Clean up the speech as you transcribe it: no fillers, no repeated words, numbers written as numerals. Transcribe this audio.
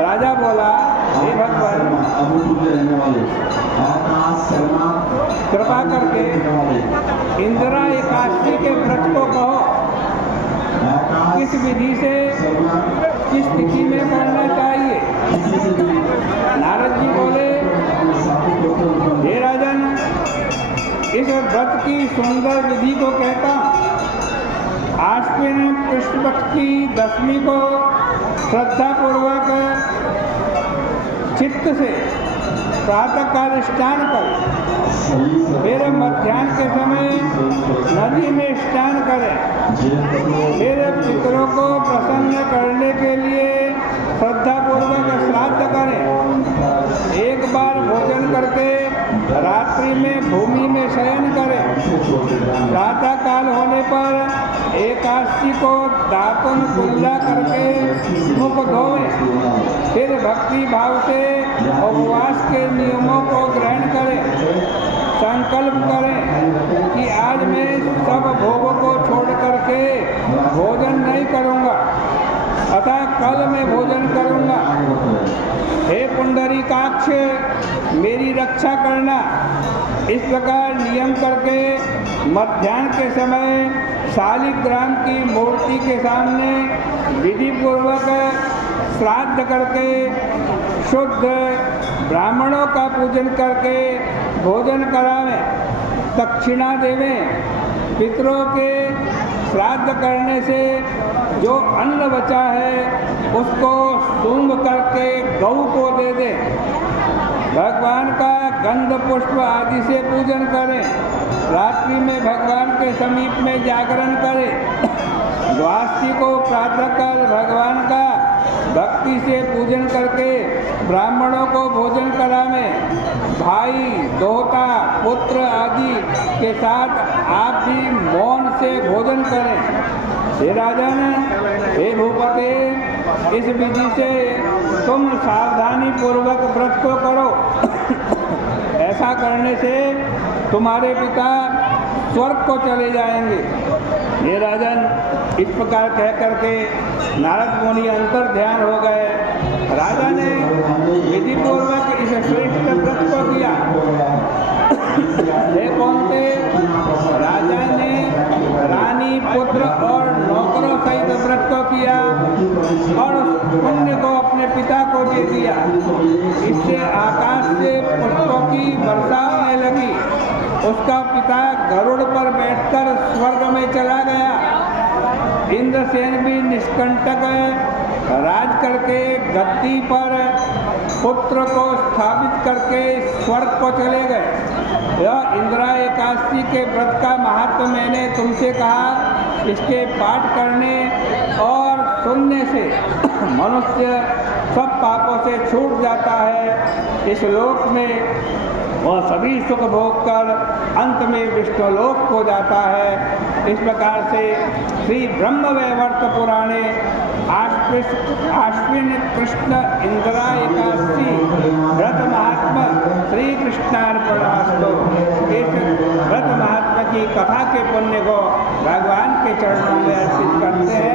राजा बोला, हे भगवान, कृपा करके इंदिरा एकादशी के व्रत को कहो, किस विधि से किस तिथि में करना चाहिए। नारद जी बोले, हे राजन, इस व्रत की सुंदर विधि को कहता हूँ। आश्विन कृष्ण पक्ष की दशमी को श्रद्धा पूर्वक चित्त से प्रातः काल स्नान कर, फिर मध्याह्न के समय नदी में स्नान करें, फिर पितरों को प्रसन्न करने के लिए श्रद्धा पूर्वक श्राद्ध करें। एक बार भोजन करके रात्रि में भूमि में शयन करें। प्रातः काल होने पर एकादशी को दातुन कुल्ला करके मुख धोएं, फिर भक्ति भाव से उपवास के नियमों को ग्रहण करें। संकल्प करें कि आज मैं सब भोगों को छोड़ करके भोजन नहीं करूंगा, अतः कल मैं भोजन करूंगा। हे पुंडरीकाक्ष, मेरी रक्षा करना। इस प्रकार नियम करके मध्याह्न के समय शालिग्राम की मूर्ति के सामने विधि पूर्वक श्राद्ध करके शुद्ध ब्राह्मणों का पूजन करके भोजन करावें, दक्षिणा देवें। पितरों के श्राद्ध करने से जो अन्न बचा है उसको सूंघ करके गौ को दे दें। भगवान का गंध पुष्प आदि से पूजन करें। रात्रि में भगवान के समीप में जागरण करें। द्वादशी को प्रातःकाल भगवान का भक्ति से पूजन करके ब्राह्मणों को भोजन करावें। भाई, दोहता, पुत्र आदि के साथ आप भी मौन से भोजन करें। हे राजन, हे भूपते, इस विधि से तुम सावधानी पूर्वक व्रत को करो। ऐसा करने से तुम्हारे पिता स्वर्ग को चले जाएंगे। हे राजन, इस प्रकार कह करके नारद मुनि अंतर ध्यान हो गए। राजा ने विधि पूर्वक इस श्रेष्ठ व्रत को किया। हे कौन्ते, राजा ने रानी, पुत्र और नौकरों सहित व्रत को किया और पुण्य को अपने पिता को दे दिया। इससे आकाश से पुष्पों की वर्षा होने लगी। उसका पिता गरुड़ पर बैठकर स्वर्ग में चला गया। इंद्रसेन भी निष्कंटक राज करके गद्दी पर पुत्र को स्थापित करके स्वर्ग को चले गए। यह इंदिरा एकादशी के व्रत का महत्व मैंने तुमसे कहा। इसके पाठ करने और सुनने से मनुष्य सब पापों से छूट जाता है। इस लोक में वह सभी सुख भोग कर अंत में विष्णुलोक को जाता है। इस प्रकार से श्री ब्रह्मवैवर्त पुराणे आश्विन कृष्ण इंदिरा एकादशी व्रत महात्मा श्री कृष्णार्पणमस्तु। इस व्रत महात्मा की कथा के पुण्य को भगवान के चरणों में अर्पित करते हैं।